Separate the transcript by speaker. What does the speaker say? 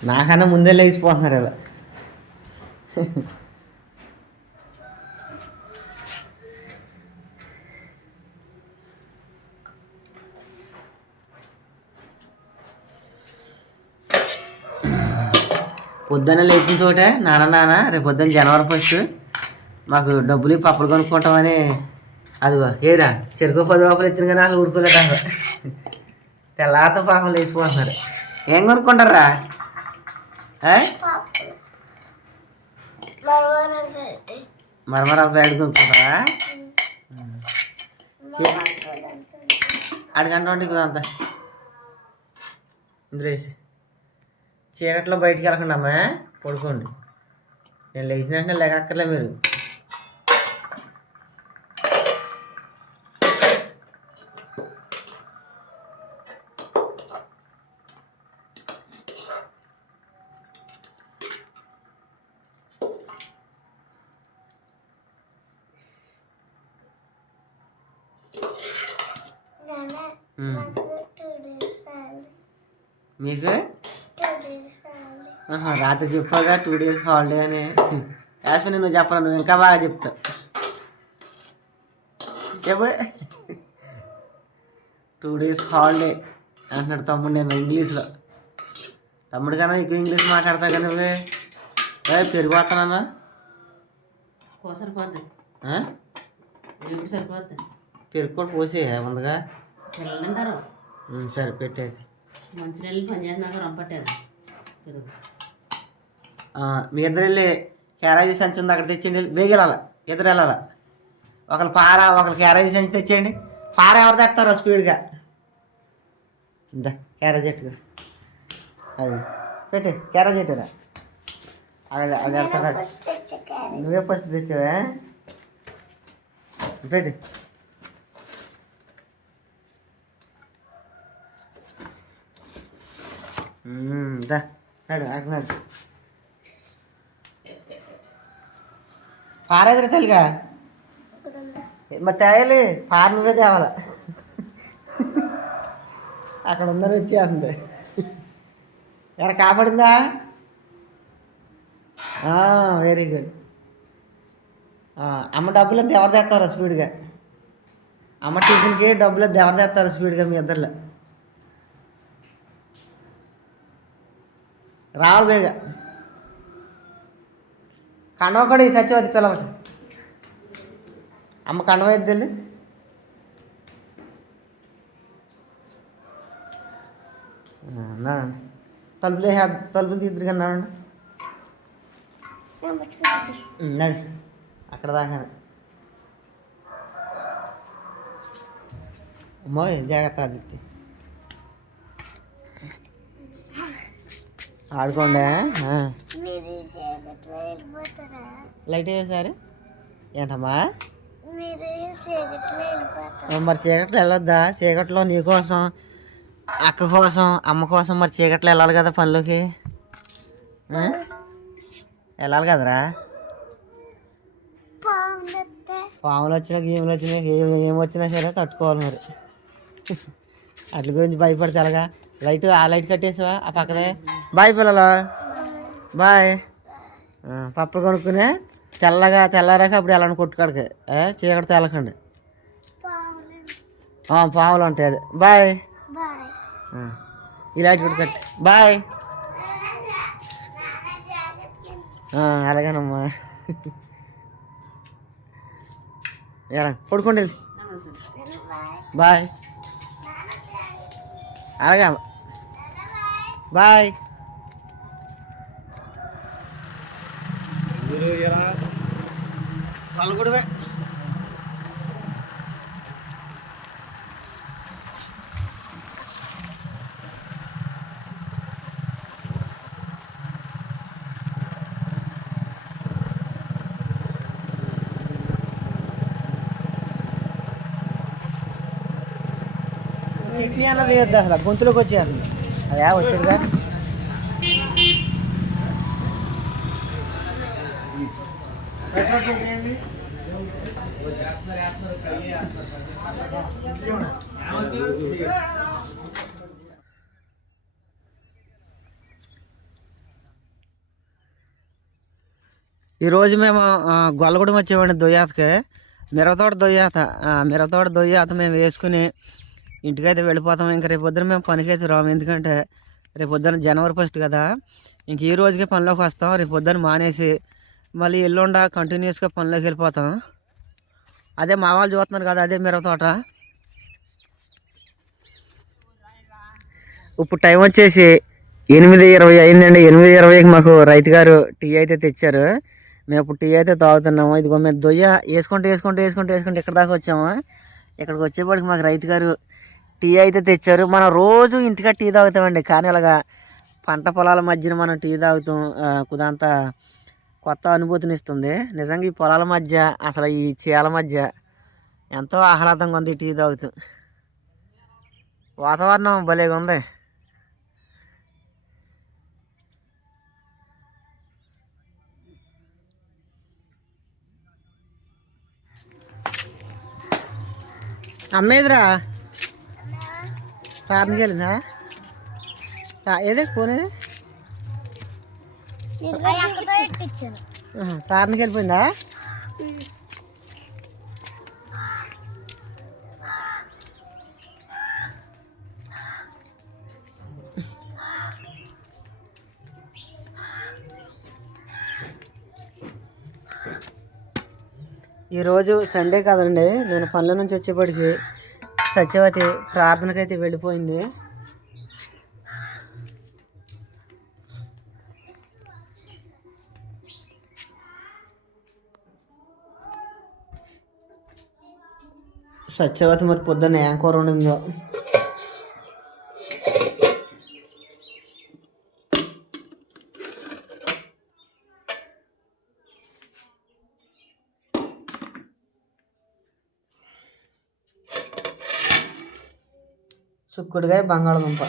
Speaker 1: నాకన్నా ముందే లేచిపోతున్నారు ఇలా. పొద్దున్న లేచిన చోటే నాన్న నాన్న రేపు పొద్దున్న జనవరి ఫస్ట్ మాకు డబ్బులు పప్పులు కొనుక్కుంటామని అదిగో ఏరా చెరుకు పది రూపాయలు ఇచ్చిన కానీ వాళ్ళు ఊరుకోలేదు తెల్లారితో పాపం లేచిపోతున్నారు. ఏం కొనుక్కుంటారా ఏ? మరమరాలు ప్యాకెట్ కొనుక్కుంటారా అడగండి ఇక్కడ అంతా. ఇందులో వేసి. చీకట్లో బయటికి వెళ్ళకుండా అమ్మా పడుకోండి. నేను లేచిన వెంటనే లేకక్కర్లే మీరు. మీకు? రాత్రి చెప్పాగా టూ డేస్ హాలిడే అని. యాస్మిని నువ్వు చెప్పరా నువ్వు ఇంకా బాగా చెప్తావు చెప్పు. టూ డేస్ హాలిడే అంటున్నాడు తమ్ముడు నేను ఇంగ్లీష్లో. తమ్ముడు కన్నా ఎక్కువ ఇంగ్లీష్ మాట్లాడతా కానీ నువ్వే. పెరిగిపోతానన్నా?
Speaker 2: సరిపోద్ది.
Speaker 1: పెరుగు కూడా పోసే ఉందిగా సరే పెట్టేసి
Speaker 2: మంచి నీళ్ళు పని చేసినాక రంపట్టారు తిరుగు.
Speaker 1: ఆ, మీ ఇద్దరు వెళ్ళి క్యారేజీ సంచి ఉంది అక్కడ తెచ్చేయండి. బేగి వెళ్ళాలి ఇద్దరు వెళ్ళాలి ఒకరు పార ఒకరు క్యారేజీ సంచి తెచ్చేయండి. పార ఎవరు తెస్తారో స్పీడ్గా? ఇందా క్యారేజ్ ఎట్టుకు అది పెట్టి క్యారేజ్ ఎట్టురా అక్కడ అక్కడ నువ్వే ఫస్ట్ తెచ్చావా? పెట్టి దా. నడు అక్కడ పారేదిరా తల్లిగా. మరి తేయాలి పార నువ్వే తేవాల. అక్కడ ఉందని వచ్చేస్తుంది. ఎవరు కాపాడిందా? వెరీ గుడ్ అమ్మ డబ్బులు ఎవరు తెస్తారు స్పీడ్గా? అమ్మ టిఫిన్కి డబ్బులు ఎవరు తెస్తారు స్పీడ్గా మీ ఇద్దరులో? రావాలి బేగ కండవ కూడా ఈ సత్యవతి పిల్లలకి అమ్మ కండవ ఇద్దరు తలుపులు తలుపులే తలుపులు తీద్దరు కన్నా నడు. అక్కడ దాకా అమ్మో జాగ్రత్త అది ఆడుకోండి. లైట్ వేసారు? ఏంటమ్మా? మరి చీకట్లో వెళ్ళొద్దా? చీకట్లో నీ కోసం అక్క కోసం అమ్మ కోసం మరి చీకట్లో వెళ్ళాలి కదా పనిలోకి? వెళ్ళాలి కదరా? పాములు వచ్చినా గేములు వచ్చినా ఏం ఏం వచ్చినా సరే తట్టుకోవాలి మరి. అట్ల గురించి భయపడితే ఎలాగా లైట్ ఆ లైట్ కట్టేసావా? ఆ పక్కదే. బాయ్ పిల్లలు. బాయ్. పప్పులు కొనుక్కునే తెల్లగా తెల్లారాక అప్పుడు వెళ్ళండి కొట్టుకాడికి చీకటి తెల్లకండి పాములు పావులు ఉంటాయి అది. బాయ్. ఈ లైట్ కూడా కట్టి. బాయ్. అలాగేనమ్మా. ఎలా? పడుకోండి. వెళ్ళి. బాయ్. అలాగే అమ్మా. బాయ్. పలుకుడువే చట్నీ అన్నది వేయద్దు అసలు? గొంతులోకి அதையா வச்சிருக்க मेम गोलगूम वेवा दुयात के मिरतोट दुयात मिरतोट दुयात मैं वेसकनी ఇంటికైతే వెళ్ళిపోతాం. ఇంకా రేపు పొద్దున మేము పనికైతే రాము. ఎందుకంటే రేపు పొద్దున జనవరి ఫస్ట్ కదా. ఇంక ఈ రోజుకే పనిలోకి వస్తాం. రేపు పొద్దున మానేసి మళ్ళీ ఎల్లుండ కంటిన్యూస్గా పనిలోకి వెళ్ళిపోతాం. అదే మా వాళ్ళు చూస్తున్నారు కదా అదే మిరపతోట ఇప్పుడు టైం వచ్చేసి ఎనిమిది ఇరవై అయిందండి. ఎనిమిది ఇరవైకి మాకు రైతు గారు టీ అయితే తెచ్చారు. మేము ఇప్పుడు టీ అయితే తాగుతున్నాము. ఇదిగో మేము దొయ్య వేసుకుంటూ వేసుకుంటూ వేసుకుంటూ వేసుకుంటూ ఇక్కడ దాకా వచ్చాము. ఇక్కడికి వచ్చేప్పటికి మాకు రైతు గారు టీ అయితే తెచ్చారు. మనం రోజు ఇంటికా టీ తాగుతామండి. కానీ అలాగా పంట పొలాల మధ్యన మనం టీ తాగుతాం కుదంత కొత్త అనుభూతిని ఇస్తుంది. నిజంగా ఈ పొలాల మధ్య అసలు ఈ చేల మధ్య ఎంతో ఆహ్లాదంగా ఉంది టీ తాగుతూ. వాతావరణం భలేగా ఉంది. అమ్మేదిరా. ప్రార్థనకి వెళ్ళిందా ఏదే? ఫోన్ ఏది? ప్రార్థనకి వెళ్ళిపోయిందా? ఈరోజు సండే కదండి నేను పనుల నుంచి వచ్చేప్పటికి సత్యవతి ప్రార్థనకైతే వెళ్ళిపోయింది. సత్యవతి మరి పొద్దున్న ఏం కూర ఉండిందో చుక్కుడుగాయ బంగాళదుంప